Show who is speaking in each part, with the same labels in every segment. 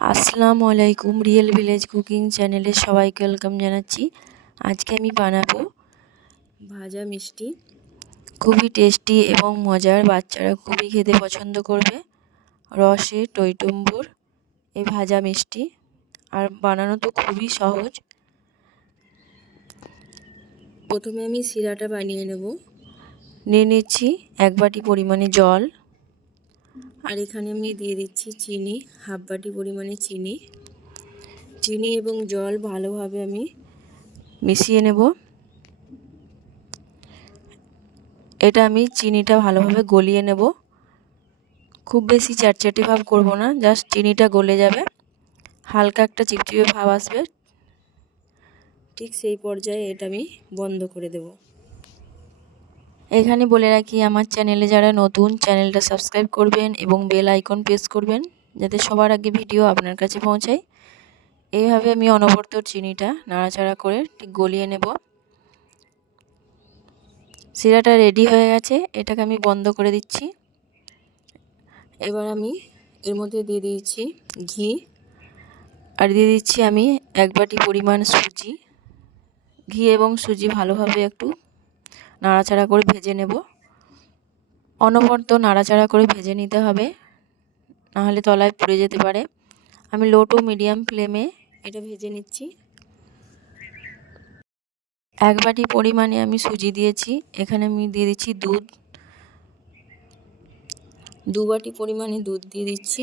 Speaker 1: আসসালামু আলাইকুম real village cooking চ্যানেলে সবাইকে ওয়েলকাম জানাচ্ছি। আজকে আমি বানাবো ভাজা মিষ্টি। খুবই টেস্টি এবং মজার, বাচ্চারা খুবই খেতে পছন্দ করবে। রসে টইটুম্বুর এই ভাজা মিষ্টি। আর বানানো তো খুবই সহজ। প্রথমে আমি শিরাটা বানিয়ে নেব। নিয়ে নিচ্ছি এক বাটি পরিমাণে জল। আর এখানে আমি দিয়ে দিচ্ছি চিনি, হাফ বাটি পরিমাণে চিনি। চিনি এবং জল ভালোভাবে আমি মিশিয়ে নেব। এটা আমি চিনিটা ভালোভাবে গলিয়ে নেব। খুব বেশি চাটচাটি ভাব করব না, জাস্ট চিনিটা গলে যাবে। হালকা একটা চিপচিপে ভাব আসবে। ঠিক সেই পর্যায়ে এটা আমি বন্ধ করে দেবো। এখানে বলে রাখি, আমার চ্যানেলে যারা নতুন, চ্যানেলটা সাবস্ক্রাইব করবেন এবং বেল আইকন প্রেস করবেন, যাতে সবার আগে ভিডিও আপনার কাছে পৌঁছায়। এইভাবে আমি অনবরত চিনিটা নাড়াচাড়া করে ঠিক গলিয়ে নেব। সিরাটা রেডি হয়ে গেছে, এটাকে আমি বন্ধ করে দিচ্ছি। এবার আমি এর মধ্যে দিয়ে দিয়েছি ঘি, আর দিয়ে দিচ্ছি আমি এক বাটি পরিমাণ সুজি। ঘি এবং সুজি ভালোভাবে একটু নাড়াচাড়া করে ভেজে নেব। অনবরত নাড়াচাড়া করে ভেজে নিতে হবে, নাহলে তলায় পুড়ে যেতে পারে। আমি লো টু মিডিয়াম ফ্লেমে এটা ভেজে নিচ্ছি। এক বাটি পরিমাণে আমি সুজি দিয়েছি, এখানে আমি দিয়ে দিচ্ছি দুধ। দু বাটি পরিমাণে দুধ দিয়ে দিচ্ছি।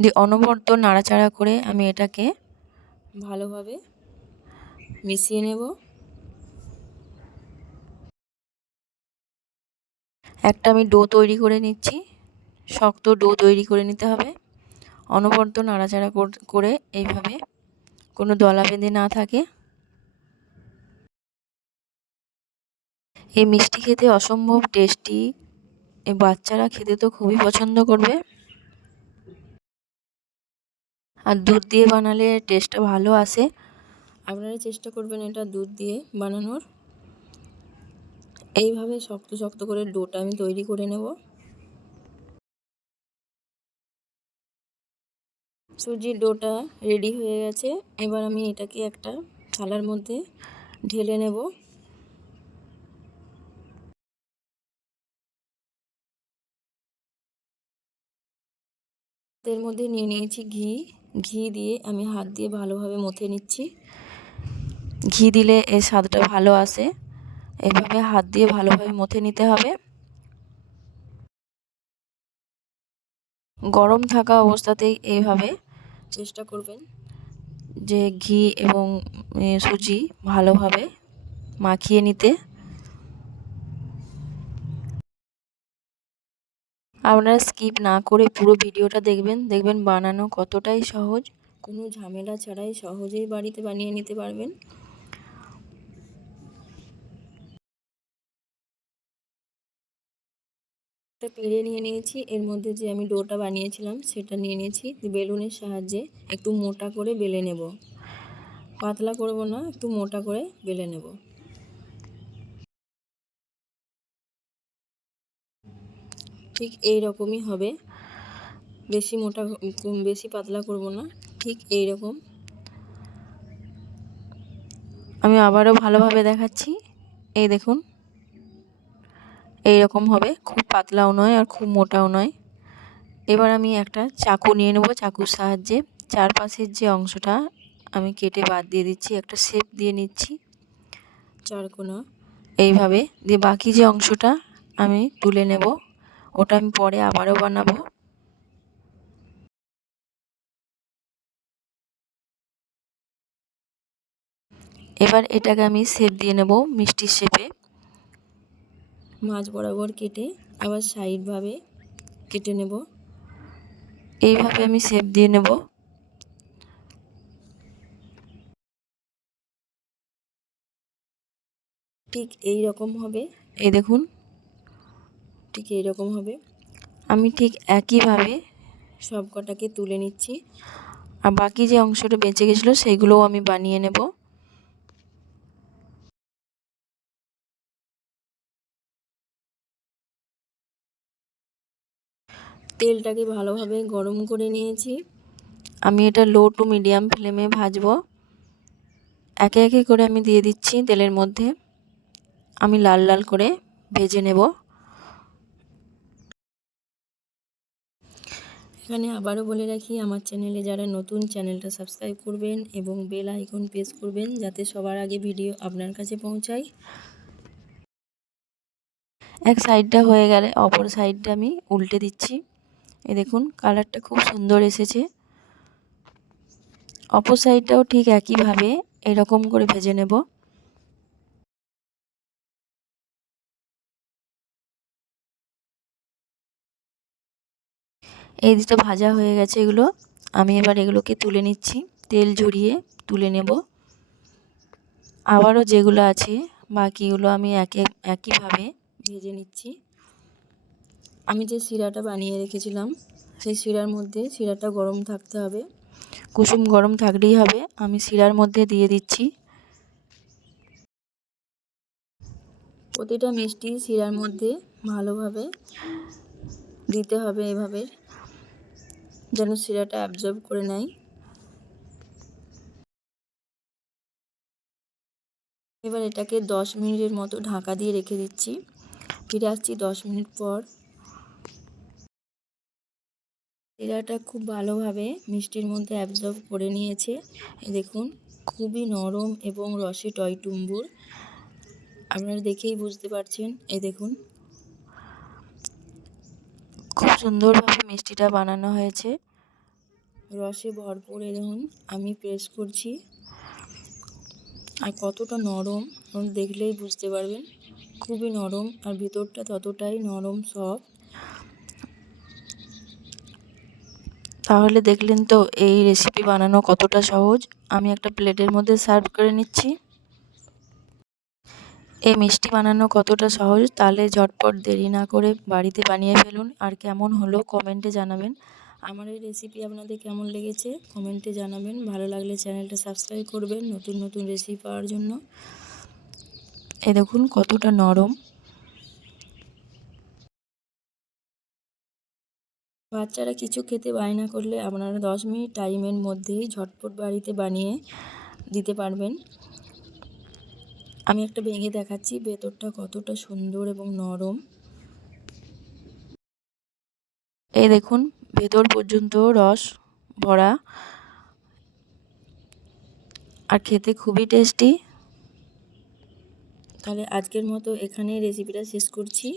Speaker 1: দিয়ে অনবরত নাড়াচাড়া করে আমি এটাকে ভালোভাবে মিশিয়ে নেব। একটা আমি ডো তৈরি করে নিচ্ছি। শক্ত ডো তৈরি করে নিতে হবে। অনবরত নাড়াচাড়া করে এইভাবে কোনো দলা বেঁধে না থাকে। এই মিষ্টি খেতে অসম্ভব টেস্টি। এই বাচ্চারা খেতে তো খুবই পছন্দ করবে। আর দুধ দিয়ে বানালে টেস্টটা ভালো আসে। আপনারা চেষ্টা করবেন এটা দুধ দিয়ে বানানোর। এইভাবে শক্ত শক্ত করে ডোটা আমি তৈরি করে নেব। সুজির ডোটা রেডি হয়ে গেছে। এবার আমি এটাকে একটা থালার মধ্যে ঢেলে নেব। এর মধ্যে নিয়ে নিয়েছি ঘি। ঘি দিয়ে আমি হাত দিয়ে ভালোভাবে মথে নিচ্ছি। ঘি দিলে এর স্বাদটা ভালো আসে। এভাবে হাত দিয়ে ভালোভাবে মথে নিতে হবে। গরম থাকা অবস্থাতেই এইভাবে চেষ্টা করবেন যে ঘি এবং সুজি ভালোভাবে মাখিয়ে নিতে। আপনারা স্কিপ না করে পুরো ভিডিওটা দেখবেন। দেখবেন বানানো কতটাই সহজ। কোনো ঝামেলা ছাড়াই সহজেই বাড়িতে বানিয়ে নিতে পারবেন। একটা পেড়ে নিয়ে নিয়েছি। এর মধ্যে যে আমি ডোটা বানিয়েছিলাম, সেটা নিয়ে নিয়েছি। বেলুনের সাহায্যে একটু মোটা করে বেলে নেব। পাতলা করব না, একটু মোটা করে বেলে নেব। ঠিক এই রকমই হবে। বেশি মোটা, বেশি পাতলা করব না, ঠিক এই রকম আমি আবারও ভালোভাবে দেখাচ্ছি। এই দেখুন। এই রকম হবে। খুব পাতলাও নয় আর খুব মোটাও নয়। এবার আমি একটা চাকু নিয়ে নেব। চাকুর সাহায্যে চারপাশের যে অংশটা আমি কেটে বাদ দিয়ে দিচ্ছি, একটা শেপ দিয়ে নিচ্ছি চারকোনা। এইভাবে দিয়ে বাকি যে অংশটা আমি তুলে নেব, ওটা আমি পরে আবারও বানাবো। এবার এটাকে আমি শেপ দিয়ে নেব মিষ্টির শেপে। মাছ বরাবর কেটে আবার সাইডভাবে কেটে নেব। এইভাবে আমি শেপ দিয়ে নেব। ঠিক এই রকম হবে। এই দেখুন, ঠিক এই রকম হবে। আমি ঠিক একইভাবে সব কটাকে তুলে নিচ্ছি। আর বাকি যে অংশটা বেঁচে গেছিল সেইগুলোও আমি বানিয়ে নেব। তেলটাকে ভালোভাবে গরম করে নিয়েছি। আমি এটা লো টু মিডিয়াম ফ্লেমে ভাজবো। একে একে করে আমি দিয়ে দিচ্ছি তেলের মধ্যে। আমি লাল লাল করে ভেজে নেব। এখানে আবারও বলে রাখি আমার চ্যানেলে যারা নতুন চ্যানেলটা সাবস্ক্রাইব করবেন এবং বেল আইকন প্রেস করবেন যাতে সবার আগে ভিডিও আপনার কাছে পৌঁছায়। এক সাইডটা হয়ে গেলে অপর সাইডটা আমি উল্টে দিচ্ছি। এ দেখুন, কালারটা খুব সুন্দর এসেছে। অপর সাইডটাও ঠিক একইভাবে এরকম করে ভেজে নেব। এই দিকটা ভাজা হয়ে গেছে এগুলো, আমি এবার এগুলোকে তুলে নিচ্ছি। তেল ঝরিয়ে তুলে নেব। আবারও যেগুলো আছে, বাকিগুলো আমি একে, একইভাবে ভেজে নিচ্ছি। আমি যে শিরাটা বানিয়ে রেখেছিলাম, সেই শিরার মধ্যে শিরাটা গরম থাকতে হবে। কুসুম গরম থাকলেই হবে। আমি শিরার মধ্যে দিয়ে দিচ্ছি। প্রতিটা মিষ্টি শিরার মধ্যে ভালোভাবে দিতে হবে এভাবে, যেন শিরাটা অ্যাবজর্ব করে নেয়। এবার এটাকে দশ মিনিটের মতো ঢাকা দিয়ে রেখে দিচ্ছি। ফিরে আসছি দশ মিনিট পর। শিরাটা খুব ভালোভাবে মিষ্টির মধ্যে অ্যাবজর্ব করে নিয়েছে। দেখুন, খুবই নরম এবং রসে টয়টুম্বুর আপনারা দেখেই বুঝতে পারছেন, এই দেখুন। খুব সুন্দরভাবে মিষ্টিটা বানানো হয়েছে। রসে ভরপুর দেখুন, আমি প্রেস করছি। আর কতটা নরম, দেখলেই বুঝতে পারবেন। খুবই নরম, আর ভিতরটা ততটাই নরম সফট তাহলে দেখলেন তো এই রেসিপি বানানো কতটা সহজ। আমি একটা প্লেটের মধ্যে সার্ভ করে নিচ্ছি। এই মিষ্টি বানানো কতটা সহজ, তাহলে ঝটপট দেরি না করে বাড়িতে বানিয়ে ফেলুন। আর কেমন হলো কমেন্টে জানাবেন। আমার এই রেসিপি আপনাদের কেমন লেগেছে কমেন্টে জানাবেন। ভালো লাগলে চ্যানেলটা সাবস্ক্রাইব করবেন নতুন নতুন রেসিপি পাওয়ার জন্য। এ দেখুন কতটা নরম। বাচ্চারা কিছু খেতে বায়না করলে আপনারা দশ মিনিট টাইমের মধ্যেই ঝটপট বাড়িতে বানিয়ে দিতে পারবেন। আমি একটা ভেঙে দেখাচ্ছি, ভেতরটা কতটা সুন্দর এবং নরম। এই দেখুন, ভেতর পর্যন্ত রস ভরা। আর খেতে খুবই টেস্টি। তাহলে আজকের মতো এখানে রেসিপিটা শেষ করছি।